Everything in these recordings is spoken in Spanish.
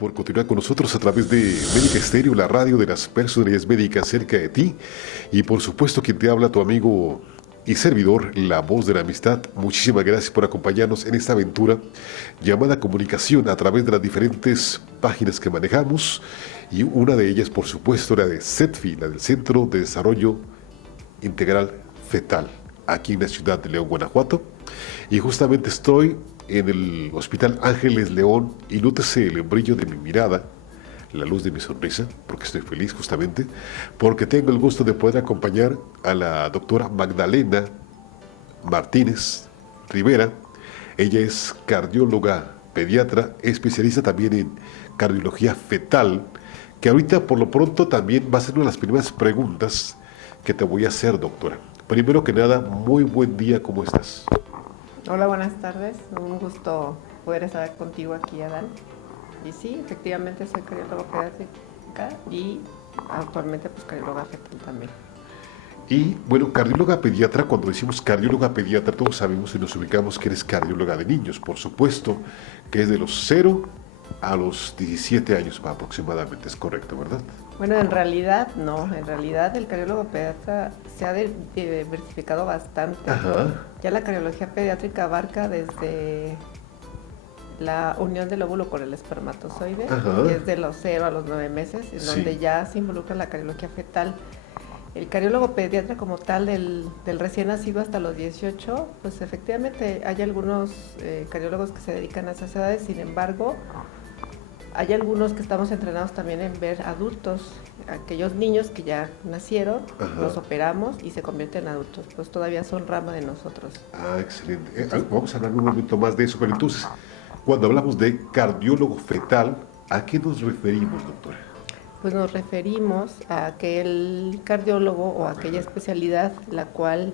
por continuar con nosotros a través de Médica Estéreo, la radio de las personalidades médicas cerca de ti. Y por supuesto, quien te habla, tu amigo y servidor, la voz de la amistad. Muchísimas gracias por acompañarnos en esta aventura llamada comunicación a través de las diferentes páginas que manejamos. Y una de ellas, por supuesto, la de CETFI, la del Centro de Desarrollo Integral Fetal, aquí en la ciudad de León, Guanajuato. Y justamente estoy en el Hospital Ángeles León y nótese el brillo de mi mirada, la luz de mi sonrisa, porque estoy feliz justamente, porque tengo el gusto de poder acompañar a la doctora Magdalena Martínez Rivera. Ella es cardióloga, pediatra, especialista también en cardiología fetal, que ahorita por lo pronto también va a ser una de las primeras preguntas que te voy a hacer, doctora. Primero que nada, muy buen día, ¿cómo estás? Hola, buenas tardes. Un gusto poder estar contigo aquí, Adán. Y sí, efectivamente soy cardióloga pediátrica y actualmente pues cardióloga fetal también. Y bueno, cardióloga pediatra, cuando decimos cardióloga pediatra, todos sabemos y nos ubicamos que eres cardióloga de niños, por supuesto, que es de los 0 a los 17 años aproximadamente, es correcto, ¿verdad? Bueno, en realidad no, en realidad el cardiólogo pediatra se ha diversificado bastante. Ajá. Ya la cardiología pediátrica abarca desde la unión del óvulo con el espermatozoide, Ajá. que es de los 0 a los 9 meses, en donde Sí. ya se involucra la cardiología fetal. El cardiólogo pediatra como tal del recién nacido hasta los 18, pues efectivamente hay algunos cardiólogos que se dedican a esas edades, sin embargo, hay algunos que estamos entrenados también en ver adultos, aquellos niños que ya nacieron, Ajá. los operamos y se convierten en adultos, pues todavía son rama de nosotros. Ah, excelente. Vamos a hablar un momento más de eso, pero entonces, cuando hablamos de cardiólogo fetal, ¿a qué nos referimos, doctora? Pues nos referimos a aquel cardiólogo o aquella especialidad la cual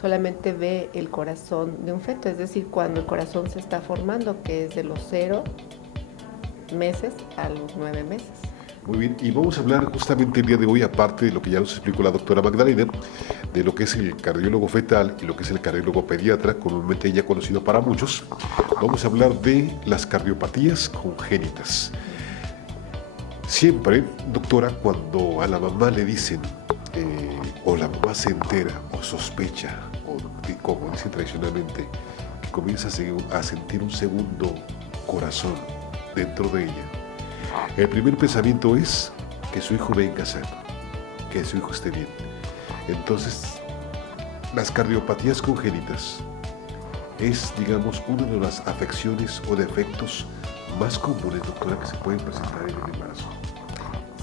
solamente ve el corazón de un feto, es decir, cuando el corazón se está formando, que es de los 0 meses a los 9 meses. Muy bien, y vamos a hablar justamente el día de hoy, aparte de lo que ya nos explicó la doctora Magdalena, de lo que es el cardiólogo fetal y lo que es el cardiólogo pediatra, comúnmente ya conocido para muchos. Vamos a hablar de las cardiopatías congénitas. Siempre, doctora, cuando a la mamá le dicen, o la mamá se entera, o sospecha, o como dicen tradicionalmente, que comienza a sentir un segundo corazón dentro de ella, el primer pensamiento es que su hijo venga sano, que su hijo esté bien. Entonces, las cardiopatías congénitas es, digamos, una de las afecciones o defectos más comunes, doctora, que se pueden presentar en el embarazo.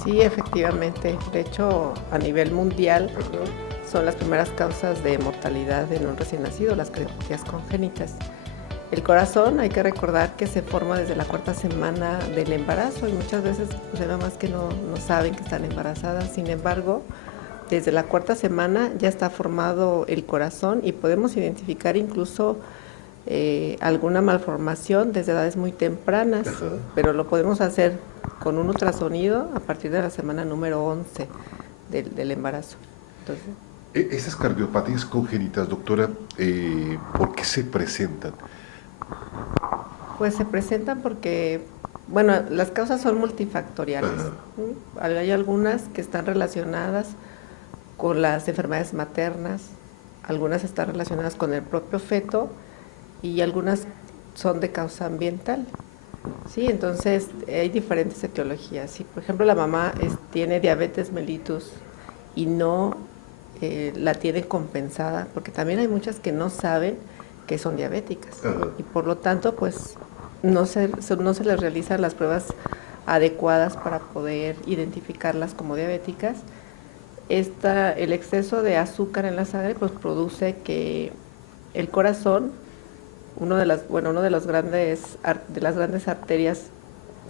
Sí, efectivamente. De hecho, a nivel mundial son las primeras causas de mortalidad en un recién nacido, las cardiopatías congénitas. El corazón, hay que recordar que se forma desde la 4ª semana del embarazo y muchas veces pues, hay mamás que no saben que están embarazadas. Sin embargo, desde la 4ª semana ya está formado el corazón y podemos identificar incluso alguna malformación desde edades muy tempranas, pero lo podemos hacer con un ultrasonido a partir de la semana número 11 del embarazo. Entonces, Esas cardiopatías congénitas, doctora, ¿por qué se presentan? pues se presentan porque, bueno, las causas son multifactoriales. Hay algunas que están relacionadas con las enfermedades maternas, algunas están relacionadas con el propio feto y algunas son de causa ambiental. Sí, entonces hay diferentes etiologías. Si, por ejemplo, la mamá tiene diabetes mellitus y no la tiene compensada, porque también hay muchas que no saben que son diabéticas y por lo tanto, pues no se les realizan las pruebas adecuadas para poder identificarlas como diabéticas. El exceso de azúcar en la sangre pues produce que el corazón, una de las grandes arterias,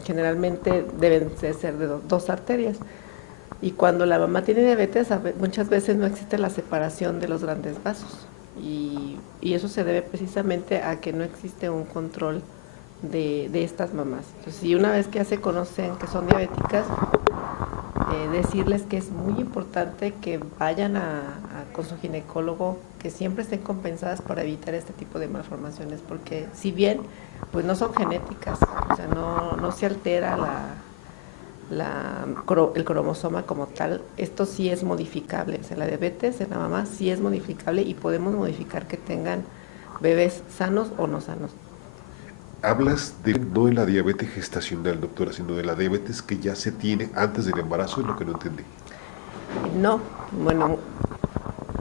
generalmente deben de ser de dos arterias. Y cuando la mamá tiene diabetes, muchas veces no existe la separación de los grandes vasos. Y eso se debe precisamente a que no existe un control de estas mamás. Entonces, si una vez que ya se conocen que son diabéticas, decirles que es muy importante que vayan a con su ginecólogo, que siempre estén compensadas para evitar este tipo de malformaciones, porque si bien pues no son genéticas, o sea, no se altera el cromosoma como tal, esto sí es modificable, o sea, la diabetes en la mamá sí es modificable y podemos modificar que tengan bebés sanos o no sanos. Hablas de no de la diabetes gestacional, doctora, sino de la diabetes que ya se tiene antes del embarazo, es lo que no entendí. No, bueno,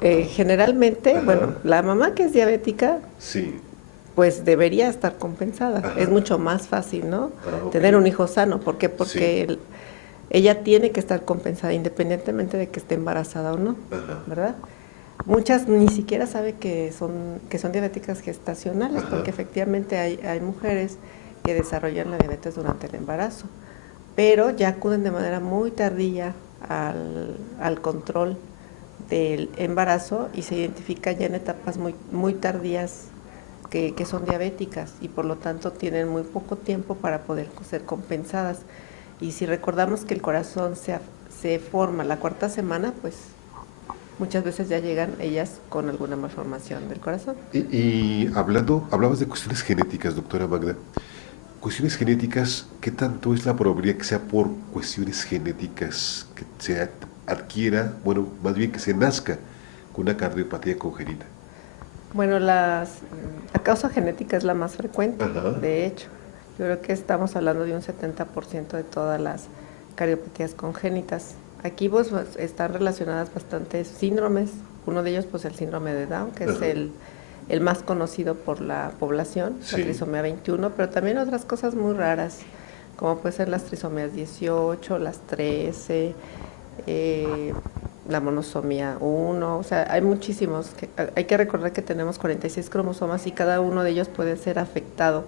generalmente, bueno, Ajá, la mamá que es diabética, sí, pues debería estar compensada. ajá, Es mucho más fácil, ¿no? ok, Tener un hijo sano. ¿Por qué? sí, Porque ella tiene que estar compensada independientemente de que esté embarazada o no, ajá, ¿verdad? Muchas ni siquiera saben que son diabéticas gestacionales, ajá, porque efectivamente hay mujeres que desarrollan la diabetes durante el embarazo, pero ya acuden de manera muy tardía al control del embarazo y se identifica ya en etapas muy tardías que son diabéticas y por lo tanto tienen muy poco tiempo para poder ser compensadas. Y si recordamos que el corazón se forma la cuarta semana, pues muchas veces ya llegan ellas con alguna malformación del corazón. hablabas de cuestiones genéticas, doctora Magda. Cuestiones genéticas, ¿qué tanto es la probabilidad que sea por cuestiones genéticas que se adquiera, bueno, más bien que se nazca con una cardiopatía congénita? Bueno, la causa genética es la más frecuente, Ajá, de hecho. Yo creo que estamos hablando de un 70% de todas las cardiopatías congénitas. Aquí pues están relacionadas bastantes síndromes. Uno de ellos pues el síndrome de Down, que es ajá, el más conocido por la población, la sí, trisomía 21, pero también otras cosas muy raras, como pueden ser las trisomías 18, las 13, la monosomía 1, o sea, hay muchísimos. Hay que recordar que tenemos 46 cromosomas y cada uno de ellos puede ser afectado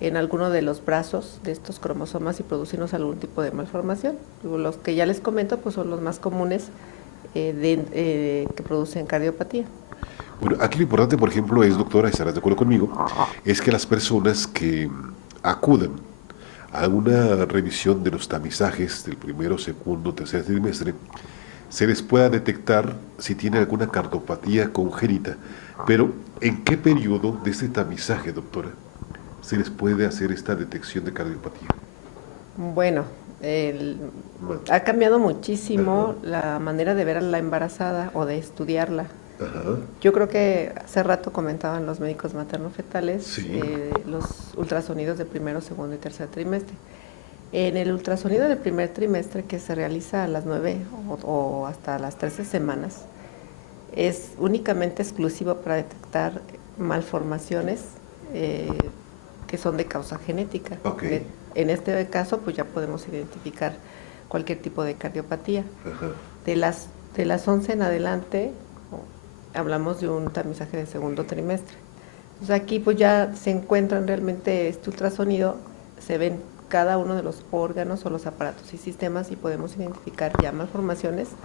en alguno de los brazos de estos cromosomas y producirnos algún tipo de malformación. Los que ya les comento pues son los más comunes que producen cardiopatía. bueno, aquí lo importante, por ejemplo, es, doctora, y estarás de acuerdo conmigo, es que las personas que acudan a una revisión de los tamizajes del primero, segundo, tercer trimestre, se les pueda detectar si tienen alguna cardiopatía congénita. Pero, ¿en qué periodo de este tamizaje, doctora, se les puede hacer esta detección de cardiopatía? Bueno, Bueno, ha cambiado ajá, muchísimo la manera de ver a la embarazada o de estudiarla. ajá, Yo creo que hace rato comentaban los médicos materno-fetales sí, los ultrasonidos de primero, segundo y tercer trimestre. En el ultrasonido del primer trimestre, que se realiza a las 9 o hasta las 13 semanas, es únicamente exclusivo para detectar malformaciones eh, que son de causa genética. ok, En este caso, pues ya podemos identificar cualquier tipo de cardiopatía. ajá, De las, de las 11 en adelante, hablamos de un tamizaje de segundo trimestre. Entonces aquí pues ya se encuentran realmente este ultrasonido, se ven cada uno de los órganos o los aparatos y sistemas y podemos identificar ya malformaciones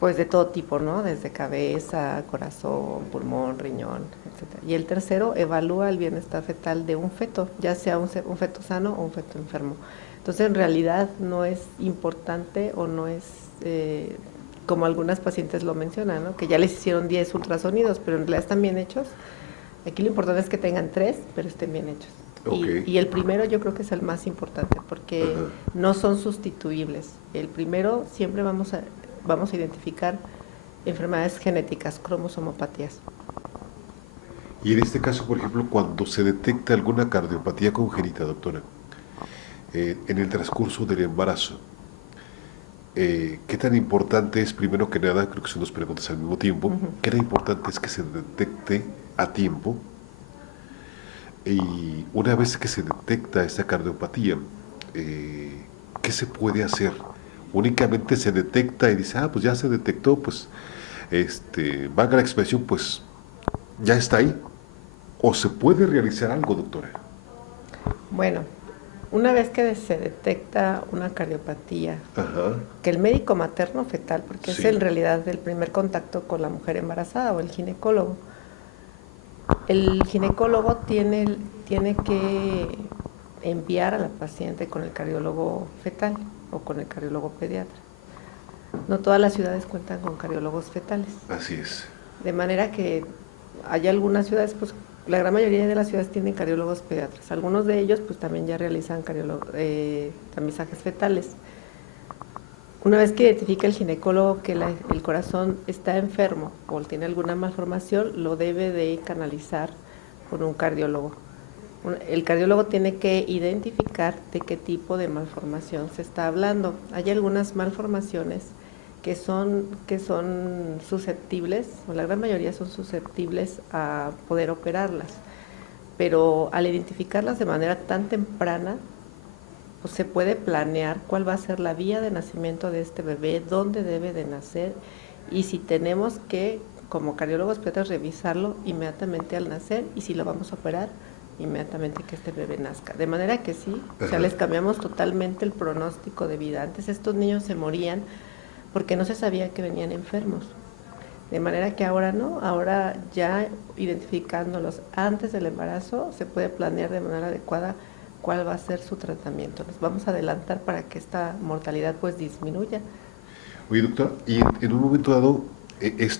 pues de todo tipo, ¿no? Desde cabeza, corazón, pulmón, riñón, etcétera. Y el tercero evalúa el bienestar fetal de un feto, ya sea un feto sano o un feto enfermo. Entonces en realidad no es importante o no es como algunas pacientes lo mencionan, ¿no? Que ya les hicieron 10 ultrasonidos, pero en realidad están bien hechos. Aquí lo importante es que tengan 3, pero estén bien hechos. ok, Y el primero yo creo que es el más importante porque ajá. no son sustituibles. El primero siempre vamos a identificar enfermedades genéticas, cromosomopatías. Y en este caso, por ejemplo, cuando se detecta alguna cardiopatía congénita, doctora, en el transcurso del embarazo, ¿qué tan importante es, primero que nada, creo que son dos preguntas al mismo tiempo, qué tan importante es que se detecte a tiempo? Y una vez que se detecta esta cardiopatía, eh, ¿qué se puede hacer? Únicamente se detecta y dice, ah, pues ya se detectó, pues, valga la expresión, pues ya está ahí. ¿O se puede realizar algo, doctora? Bueno, una vez que se detecta una cardiopatía, Ajá, que el médico materno fetal, porque es en sí, realidad el primer contacto con la mujer embarazada o el ginecólogo, el ginecólogo tiene que enviar a la paciente con el cardiólogo fetal o con el cardiólogo pediatra. no todas las ciudades cuentan con cardiólogos fetales. Así es. De manera que hay algunas ciudades, pues la gran mayoría de las ciudades tienen cardiólogos pediatras. Algunos de ellos pues también ya realizan tamizajes fetales. Una vez que identifica el ginecólogo que el corazón está enfermo o tiene alguna malformación, lo debe de canalizar con un cardiólogo. El cardiólogo tiene que identificar de qué tipo de malformación se está hablando. Hay algunas malformaciones que son susceptibles, o la gran mayoría son susceptibles a poder operarlas, pero al identificarlas de manera tan temprana, pues se puede planear cuál va a ser la vía de nacimiento de este bebé, dónde debe de nacer, y si tenemos que, como cardiólogos pediatras, revisarlo inmediatamente al nacer, y si lo vamos a operar, inmediatamente que este bebé nazca. De manera que sí, o sea, les cambiamos totalmente el pronóstico de vida. Antes estos niños se morían porque no se sabía que venían enfermos. De manera que ahora no, ahora ya identificándolos antes del embarazo, se puede planear de manera adecuada cuál va a ser su tratamiento. Nos vamos a adelantar para que esta mortalidad pues disminuya. Oye, doctora, y en un momento dado,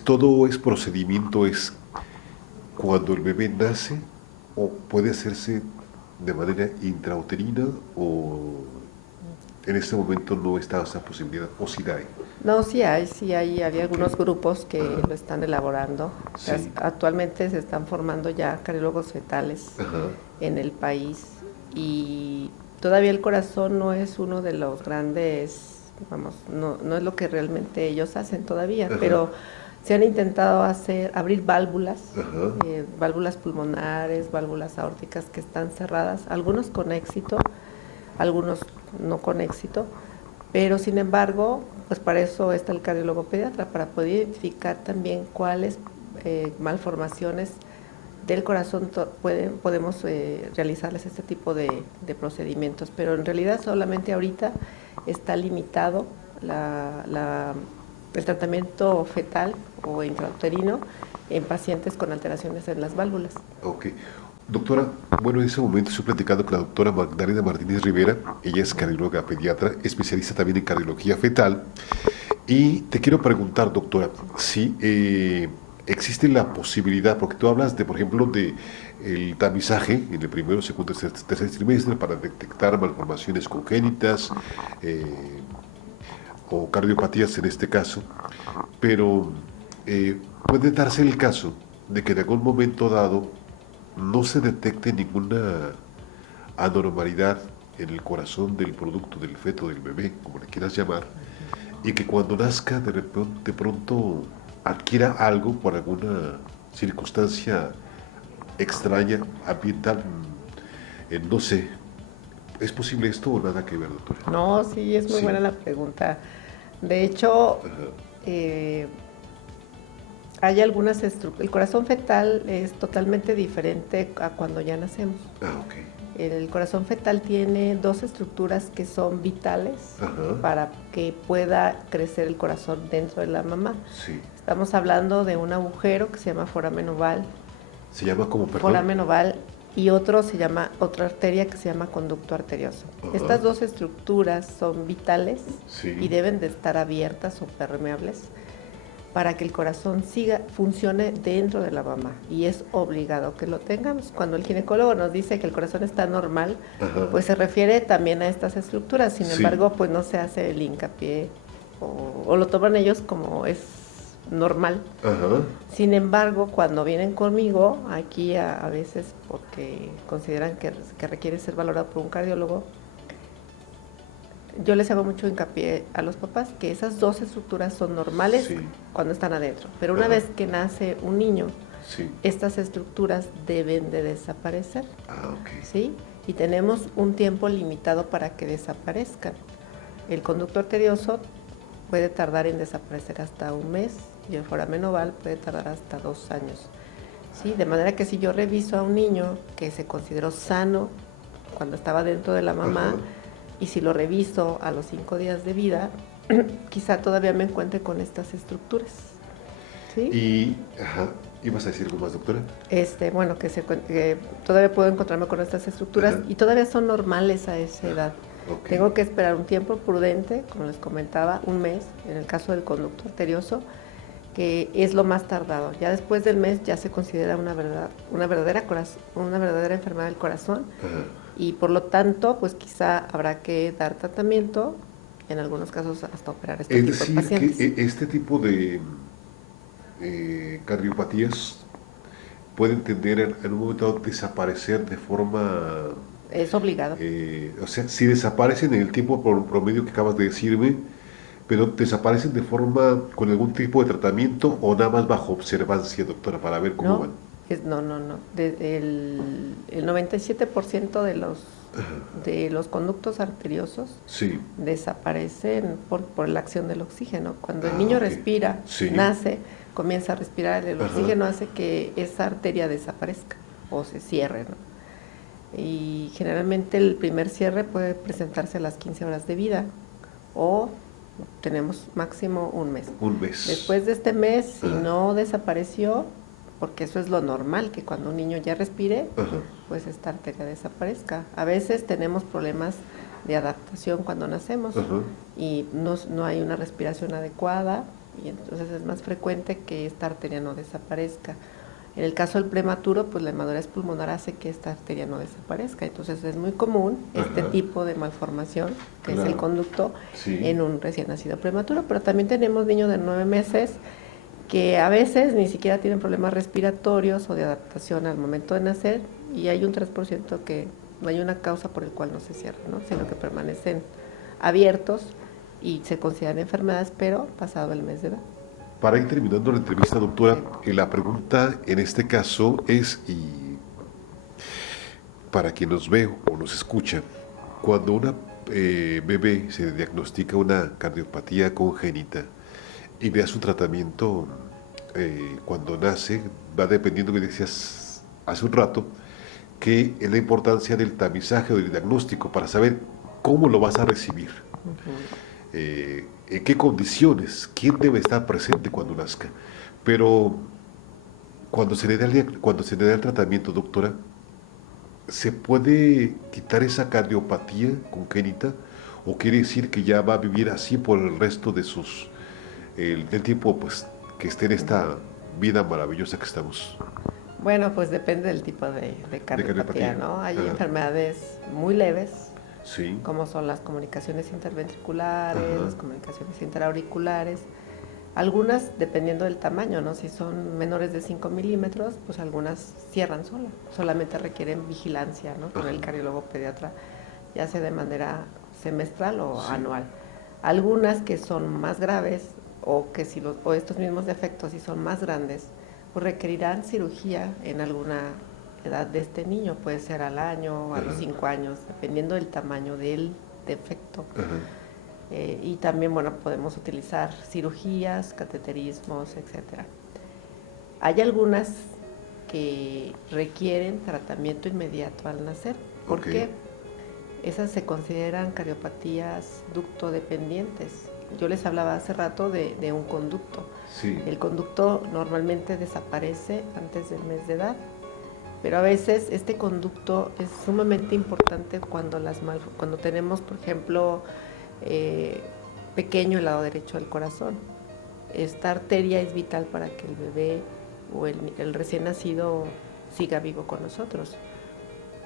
todo es procedimiento, es cuando el bebé nace, o puede hacerse de manera intrauterina, o en este momento no está esa posibilidad, o si la hay. No, sí hay algunos grupos que lo están elaborando. Sí. O sea, actualmente se están formando ya cardiólogos fetales en el país, y todavía el corazón no es uno de los grandes, vamos, no es lo que realmente ellos hacen todavía, pero se han intentado abrir válvulas, válvulas pulmonares, válvulas aórticas que están cerradas, algunos con éxito, algunos no con éxito, pero sin embargo, pues para eso está el cardiólogo pediatra, para poder identificar también cuáles malformaciones del corazón podemos realizarles este tipo de procedimientos, pero en realidad solamente ahorita está limitado el tratamiento fetal o intrauterino en pacientes con alteraciones en las válvulas. Ok. Doctora, bueno, en ese momento estoy platicando con la doctora Magdalena Martínez Rivera. Ella es cardióloga pediatra, especialista también en cardiología fetal. Y te quiero preguntar, doctora, si existe la posibilidad, porque tú hablas de, por ejemplo, de el tamizaje en el primero, segundo, tercer trimestre para detectar malformaciones congénitas o cardiopatías en este caso, pero puede darse el caso de que en algún momento dado no se detecte ninguna anormalidad en el corazón del producto, del feto, del bebé, como le quieras llamar, y que cuando nazca de pronto adquiera algo por alguna circunstancia extraña, ambiental, no sé. ¿Es posible esto o nada que ver, doctora? No, sí, es muy buena la pregunta. De hecho, hay algunas estructuras. El corazón fetal es totalmente diferente a cuando ya nacemos. Okay. El corazón fetal tiene dos estructuras que son vitales para que pueda crecer el corazón dentro de la mamá. Sí. Estamos hablando de un agujero que se llama foramen oval. ¿Se llama como, perdón? Foramen oval, y otra arteria que se llama conducto arterioso. Estas dos estructuras son vitales y deben de estar abiertas o permeables para que el corazón funcione dentro de la mamá, y es obligado que lo tengamos. Cuando el ginecólogo nos dice que el corazón está normal, pues se refiere también a estas estructuras. Sin embargo, pues no se hace el hincapié o lo toman ellos como es normal. Sin embargo, cuando vienen conmigo aquí a veces porque consideran que requiere ser valorado por un cardiólogo, yo les hago mucho hincapié a los papás que esas dos estructuras son normales cuando están adentro, pero una vez que nace un niño, estas estructuras deben de desaparecer. ¿Sí? Y tenemos un tiempo limitado para que desaparezcan. El conducto arterioso puede tardar en desaparecer hasta un mes, y el foramen oval puede tardar hasta 2 años. ¿Sí? De manera que si yo reviso a un niño que se consideró sano cuando estaba dentro de la mamá, y si lo reviso a los 5 días de vida, quizá todavía me encuentre con estas estructuras. ¿Sí? Y, ¿ibas a decir algo más, doctora? Bueno, que todavía puedo encontrarme con estas estructuras y todavía son normales a esa edad. Ok. Tengo que esperar un tiempo prudente, como les comentaba, un mes, en el caso del conducto arterioso, que es lo más tardado. Ya después del mes ya se considera una verdadera enfermedad del corazón, Ajá. y por lo tanto, pues quizá habrá que dar tratamiento, en algunos casos hasta operar este Es tipo de decir, que pacientes. este tipo de cardiopatías pueden tender en un momento dado desaparecer de forma, Es obligado. o sea, si desaparecen en el tiempo promedio que acabas de decirme, pero desaparecen de forma con algún tipo de tratamiento o nada más bajo observancia, doctora, para ver cómo No, van. no. El 97% de los conductos arteriosos Sí. desaparecen por la acción del oxígeno. Cuando el Ah, niño ok. respira, Sí. nace, comienza a respirar, el Ajá. oxígeno hace que esa arteria desaparezca o se cierre, ¿no? Y generalmente el primer cierre puede presentarse a las 15 horas de vida, o tenemos máximo un mes. Un mes. Después de este mes, si Ajá. no desapareció, porque eso es lo normal, que cuando un niño ya respire, Ajá. pues esta arteria desaparezca. A veces tenemos problemas de adaptación cuando nacemos Ajá. y no hay una respiración adecuada, y entonces es más frecuente que esta arteria no desaparezca. En el caso del prematuro, pues la madurez pulmonar hace que esta arteria no desaparezca. Entonces es muy común este Ajá. tipo de malformación, que es el Claro. conducto, Sí. en un recién nacido prematuro. Pero también tenemos niños de 9 meses que a veces ni siquiera tienen problemas respiratorios o de adaptación al momento de nacer, y hay un 3% que no hay una causa por el cual no se cierran, ¿no? Sino que permanecen abiertos y se consideran enfermedades, pero pasado el mes de edad. Para ir terminando la entrevista, doctora, Sí. la pregunta en este caso es, y para quien nos ve o nos escucha, cuando una bebé se diagnostica una cardiopatía congénita y vea su tratamiento cuando nace, va dependiendo, que decías hace un rato, que es la importancia del tamizaje o del diagnóstico para saber cómo lo vas a recibir. En qué condiciones, quién debe estar presente cuando nazca. Pero cuando se le da el tratamiento, doctora, ¿se puede quitar esa cardiopatía congénita o quiere decir que ya va a vivir así por el resto de del tiempo pues, que esté en esta vida maravillosa que estamos? Bueno, pues depende del tipo de De cardiopatía, cardiopatía. ¿no? Hay Ajá. enfermedades muy leves, Sí. como son las comunicaciones interventriculares, Ajá. las comunicaciones intraauriculares. Algunas, dependiendo del tamaño, ¿no? Si son menores de 5 milímetros, pues algunas cierran solamente requieren vigilancia, ¿no? Con Ajá. el cardiólogo pediatra, ya sea de manera semestral o Sí. anual. Algunas que son más graves, o que o estos mismos defectos si son más grandes, pues requerirán cirugía en alguna edad de este niño, puede ser al año, a los Ajá. 5 años, dependiendo del tamaño del defecto. Ajá. Y también, bueno, podemos utilizar cirugías, cateterismos, etcétera. Hay algunas que requieren tratamiento inmediato al nacer. ¿Por Ok. qué? Esas se consideran cardiopatías ductodependientes. Yo les hablaba hace rato de un conducto. Sí. El conducto normalmente desaparece antes del mes de edad, pero a veces este conducto es sumamente importante cuando tenemos, por ejemplo, pequeño el lado derecho del corazón. Esta arteria es vital para que el bebé o el recién nacido siga vivo con nosotros.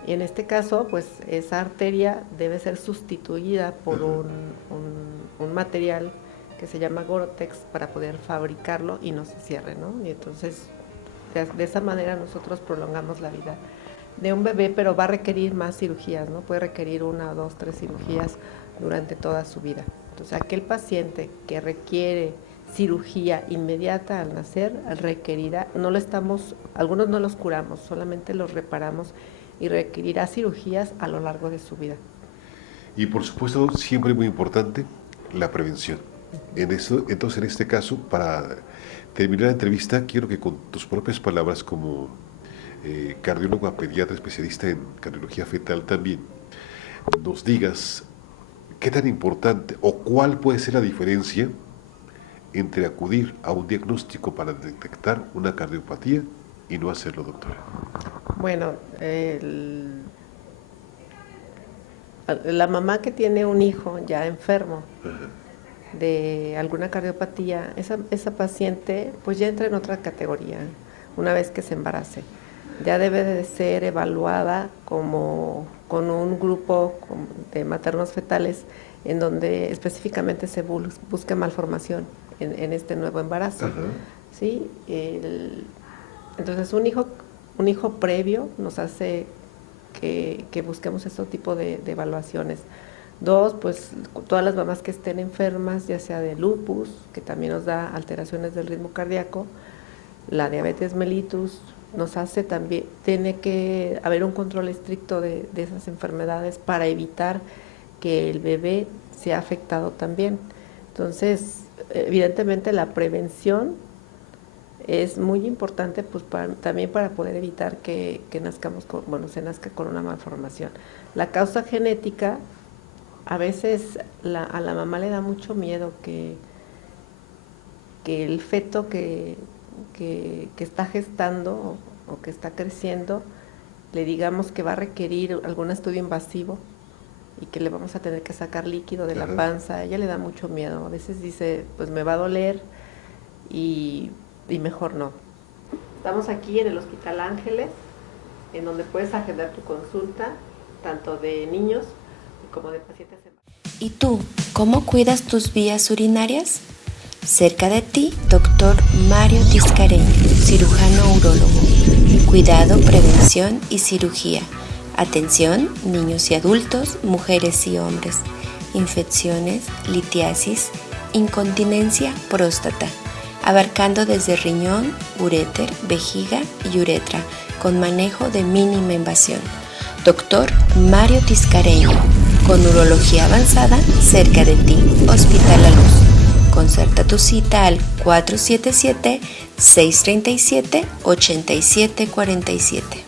Y en este caso, pues esa arteria debe ser sustituida por un material que se llama Gore-Tex para poder fabricarlo y no se cierre, ¿no? Y entonces, de esa manera nosotros prolongamos la vida de un bebé, pero va a requerir más cirugías, ¿no? Puede requerir 1, 2, 3 cirugías durante toda su vida. Entonces, aquel paciente que requiere cirugía inmediata al nacer requerirá, algunos no los curamos, solamente los reparamos, y requerirá cirugías a lo largo de su vida. Y por supuesto, siempre muy importante, la prevención. Entonces, en este caso, para terminar la entrevista, quiero que con tus propias palabras como cardióloga pediatra especialista en cardiología fetal también, nos digas qué tan importante o cuál puede ser la diferencia entre acudir a un diagnóstico para detectar una cardiopatía y no hacerlo, doctora. Bueno, la mamá que tiene un hijo ya enfermo de alguna cardiopatía, esa paciente pues ya entra en otra categoría una vez que se embarace. Ya debe de ser evaluada como con un grupo de maternos fetales en donde específicamente se busca malformación en este nuevo embarazo. ¿Sí? Entonces un hijo previo nos hace que busquemos este tipo de evaluaciones. 2, pues todas las mamás que estén enfermas, ya sea de lupus, que también nos da alteraciones del ritmo cardíaco, la diabetes mellitus, nos hace también, tiene que haber un control estricto de esas enfermedades para evitar que el bebé sea afectado también. Entonces, evidentemente la prevención es muy importante pues también para poder evitar que se nazca con una malformación. La causa genética, a veces a la mamá le da mucho miedo que el feto que está gestando o que está creciendo, le digamos que va a requerir algún estudio invasivo y que le vamos a tener que sacar líquido de la panza. A ella le da mucho miedo. A veces dice, pues me va a doler y mejor no. Estamos aquí en el Hospital Ángeles, en donde puedes agendar tu consulta, tanto de niños como de pacientes. ¿Y tú, cómo cuidas tus vías urinarias? Cerca de ti, Dr. Mario Tiscareño, cirujano urólogo. Cuidado, prevención y cirugía. Atención, niños y adultos, mujeres y hombres. Infecciones, litiasis, incontinencia, próstata. Abarcando desde riñón, uréter, vejiga y uretra, con manejo de mínima invasión. Dr. Mario Tiscareño, con urología avanzada, cerca de ti, Hospital La Luz. Concerta tu cita al 477-637-8747.